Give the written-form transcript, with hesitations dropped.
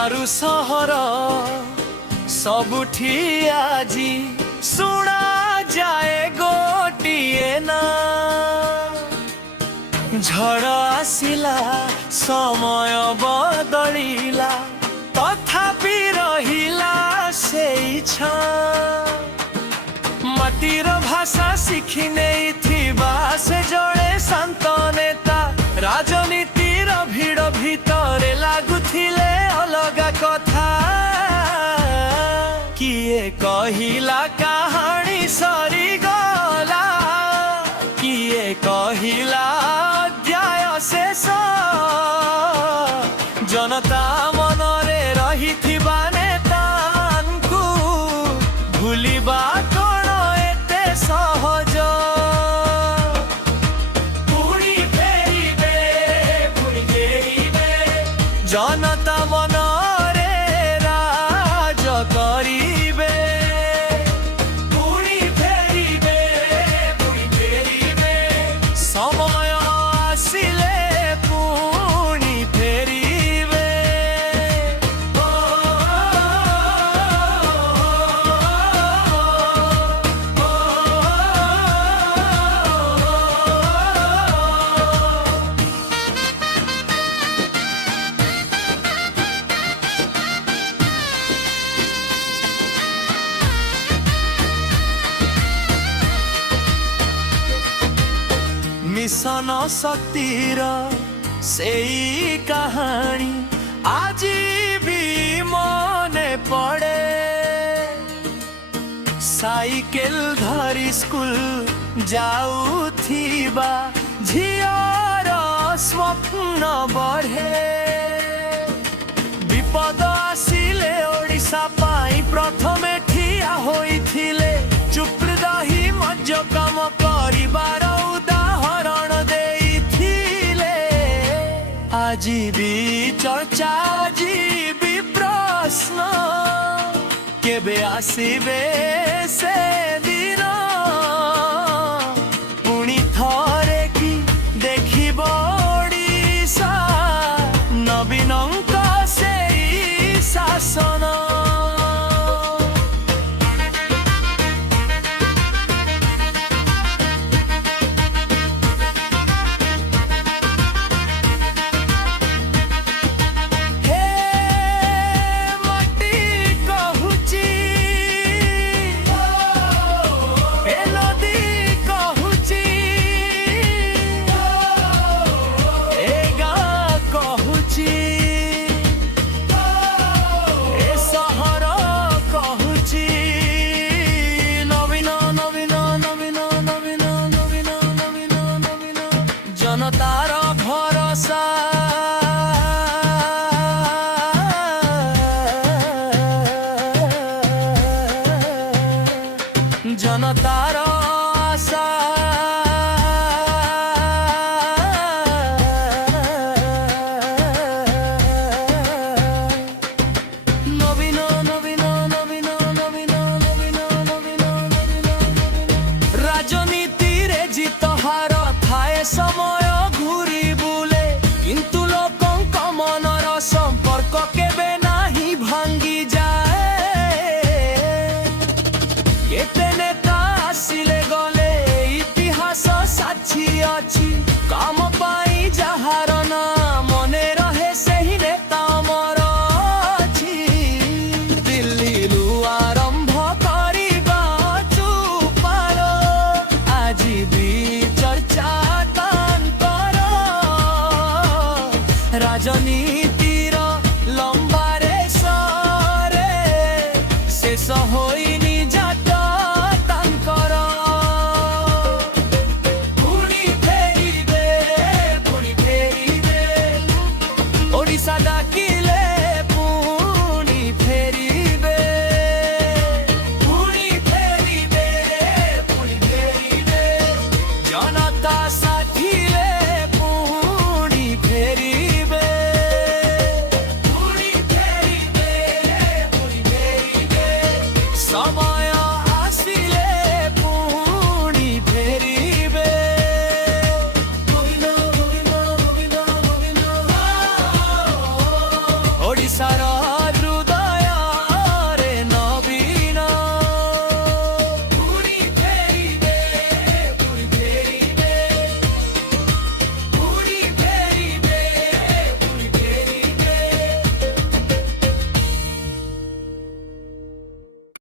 गारु सहर सबुठी आजी सुना जाए गोटिए ना। झड़ आसिला समय बदलिला तथापि रहिला सेई छा। माटीर भाषा शिखि नेइथिबा से जड़े शांत नेता राजनीतिर भिड़ भितरे लागुथिले अलगा कथा। किए कहिला कहानी सरी गला, किए कहिला अध्याय शेष। जनता मनरे रहिथिबा नेतांकु भूलिबा कोन एते सहज। पुणी फेरिबे पुणी फेरिबे जनता मनरे राज करिबे। पुणी फेरिबे पुणी फेरिबे समय आसिले पुणी फेरिबे। मिशन शक्तिर सेई कहानी आज भी मने पड़े। साइकेल धरी स्कूल जाउथिबा झियर स्वप्न बढ़े। विपद आसिले ओडिशा पाई प्रथमे ठिया होइथिले। चुप रही मज काम करिबार उदाहरण देइथिले। आजी भी चर्चा आजी भी प्रश्न केबे आसिबे से दिन। पुणी थरे कि देखिब ओडिशा नवीनंक सेई शासन। जनतार भरोसा जनतार आशा। नवीन नवीन नवीन नवीन नवीन नवीन नवीन राजनीति रे जीत हार थाए समय घूरी बुले। किंतु लोकंक मनर संपर्क केबे नाही भांगी जाए। केते नेता आसिले गले इतिहास साक्षी अछि। काम पाई जहार ना मने रहे सेही नेता अमर अछि। दिल्ली लु आरंभ करिबा चुपार आजी भी चर्चा राजनीतिर लंबा रेसरे शेष होइनी जात तांकर। पुणी फेरिबे पुणी फेरिबे ओडिशा डाकिले पुणी फेरिबे। पुणी फेरिबे पुणी फेरिबे जनता साथिले पुणी फेरिबे। समय आसिले पुणी फेरिबे। ओडिशार